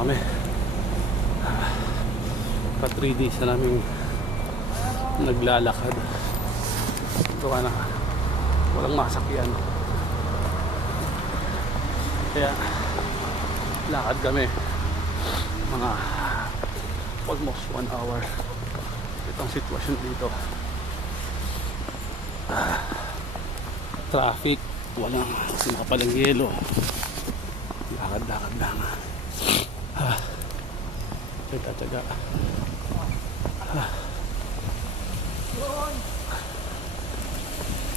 kami. Pa 3 days na namin naglalakad. Ito ka na, walang masakyan. Kaya lakad kami mga almost 1 hour. Itong sitwasyon dito, traffic, walang sinapalang yelo, lakad-lakad lang. Tsaga-tsaga.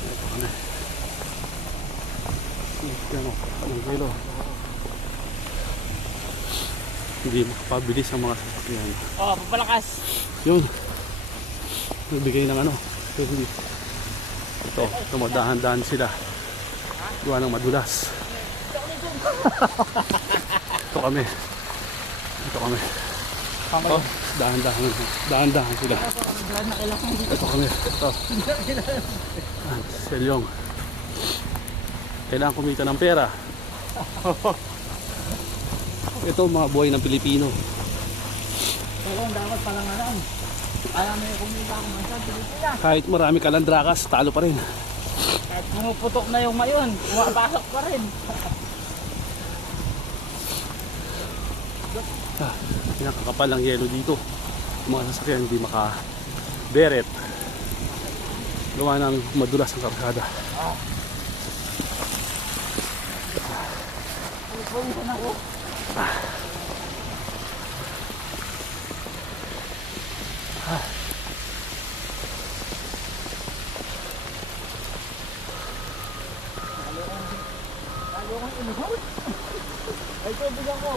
Ito kami. Yan o, anong yelo. Hindi makapabilis ang mga sasakyan. Oh, papalakas. Yun, nagbigay ng ano, pero hindi. Ito, tumadahan-dahan sila, gawa ng madulas. Ito kami. Oh, dahan-dahan sila. Ito kami. Ito. Selyong. Kailangan kumita ng pera. Ito mga buhay ng Pilipino. Pero dapat palanganan. Alam mo yung kumita akong mansa, Pilipinas. Kahit marami kalandrakas, talo pa rin. Kahit pumuputok na yung mayon, pumapasok pa rin. Pinakakapal ang yelo dito. Yung mga sasakyan hindi maka-beret. Gawa ng madulas ang karsada. Lalo kang inuhod. Ay, tubig ako.